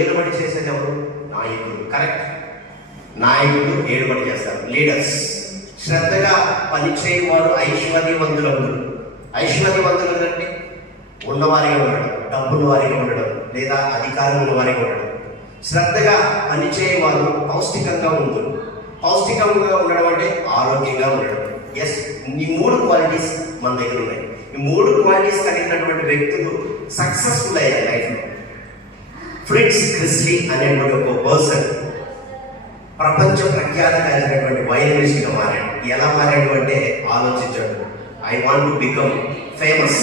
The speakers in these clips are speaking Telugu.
ఏలుబడి చేసేది ఎవరు? నాయకులు. కరెక్ట్. నాయకులు ఏలుబడి చేస్తారు, లీడర్స్. శ్రద్ధగా పనిచేయవారు ఐశ్వర్యవంతులు. ఐశ్వర్యవంతులు అంటే ఉన్నవారిగా ఉండడం, డబ్బున్న వారిగా ఉండడం, లేదా అధికారం ఉన్న వారిగా ఉండడం. శ్రద్ధగా పనిచేయవారు పౌష్టికంగా ఉండరు. పౌష్టికంగా ఉండడం అంటే ఆరోగ్యంగా ఉండడం. ఎస్, ఈ మూడు క్వాలిటీస్ మన దగ్గర ఉన్నాయి. ఈ మూడు క్వాలిటీస్ కలిగినటువంటి వ్యక్తులు సక్సెస్ఫుల్ అయ్యారు లైఫ్లో. ఫ్రిట్జ్ క్రిస్లీ అనేటువంటి ఒక పర్సన్ ప్రపంచ ప్రఖ్యాతి కలిగినటువంటి వయలినిస్ట్గా మారాడు. ఎలా మారాడు అంటే ఆలోచించాడు. I want to become famous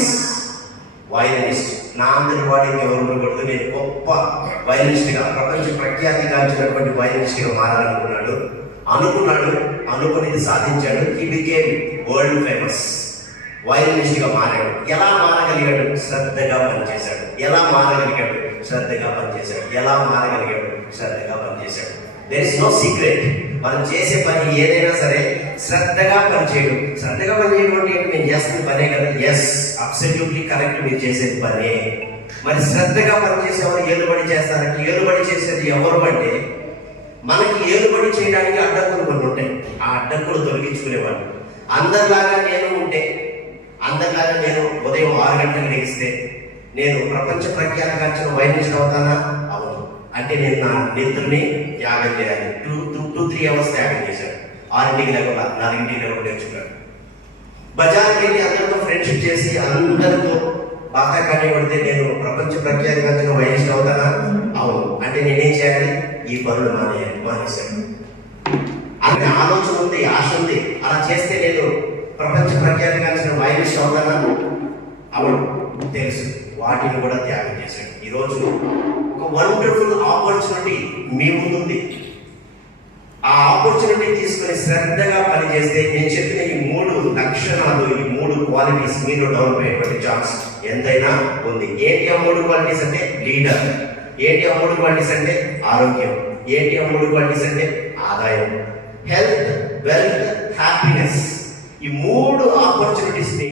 violinist. నా అందరి వాడికి ఎవరు ఉండకూడదు, నేను గొప్ప వయలినిస్ట్గా, ప్రపంచ ప్రఖ్యాతి గాంచినటువంటి వయలినిస్ట్గా మారాలనుకున్నాడు. అనుకునేది సాధించాడు. హీ బికేమ్ వరల్డ్ ఫేమస్ వయలినిస్ట్గా మారాడు. ఎలా మారగలిగాడు? శ్రద్ధగా పనిచేశాడు. ఎలా మారగలిగాడు? శ్రద్ధగా పనిచేశాడు. ఎలా మారగలిగాడు? శ్రద్ధగా పనిచేశాడు. There is no secret. మనం చేసే పని ఏదైనా సరే శ్రద్ధగా పనిచేయడం. శ్రద్ధగా పనిచేయడం అంటే నేను చేస్తున్న పనే కదా. ఎస్, అబ్సల్యూట్లీ కరెక్ట్, మీరు చేసేది పనే. మరి శ్రద్ధగా పనిచేసేవారు ఏలుబడి చేస్తారంటే ఏలుబడి చేసేది ఎవరు అంటే మనకి ఏలుబడి చేయడానికి అడ్డంకులు కొన్ని ఉంటాయి. ఆ అడ్డంకులు తొలగించుకునేవాళ్ళు. అందరిలాగా నేను ఉదయం 6 గంటలకు లెగిస్తే నేను ప్రపంచ ప్రఖ్యాతి గాంచిన వయలినిస్ట్ అవుతానా? అవును. అంటే నేను నా నిద్రని త్యాగం చేయాలి. 2-3 అవర్స్ త్యాగం చేశాను. 6ంటికి లేకుండా 4ంటికి లేకుండా నేర్చుకున్నాను. బజార్కి వెళ్ళి అందరితో ఫ్రెండ్షిప్ చేసి అందరితో బాగా పడితే నేను ప్రపంచ ప్రఖ్యాతి గాంచిన వయలినిస్ట్ అవుతానా? అవును. అంటే నేనేం చేయాలి? ఈ పనులు మానేశాను. అనే ఆలోచన ఉంది, ఆశ ఉంది. అలా చేస్తే నేను ప్రపంచ ప్రఖ్యాతి గాంచిన వయలినిస్ట్ అవుతానా? అవును, తెలుసు. వాటిని కూడా త్యాగం చేశాడు. ఈరోజు ఒక వండర్ఫుల్ ఆపర్చునిటీ మీ ముందుంది. ఆ ఆపర్చునిటీ తీసుకుని శ్రద్ధగా పనిచేస్తే నేను చెప్పిన ఈ 3 లక్షణాలు, ఈ 3 క్వాలిటీస్ మీలో డెవలప్ అయ్యేటువంటి ఛాన్స్ ఎంతైనా ఉంది. ఏంటి ఆ 3 క్వాలిటీస్ అంటే? లీడర్. ఏంటి ఆ 3 క్వాలిటీస్ అంటే? ఆరోగ్యం. ఏంటి ఆ 3 క్వాలిటీస్ అంటే? ఆదాయం. Health, wealth, happiness. ఈ 3 ఆపర్చునిటీస్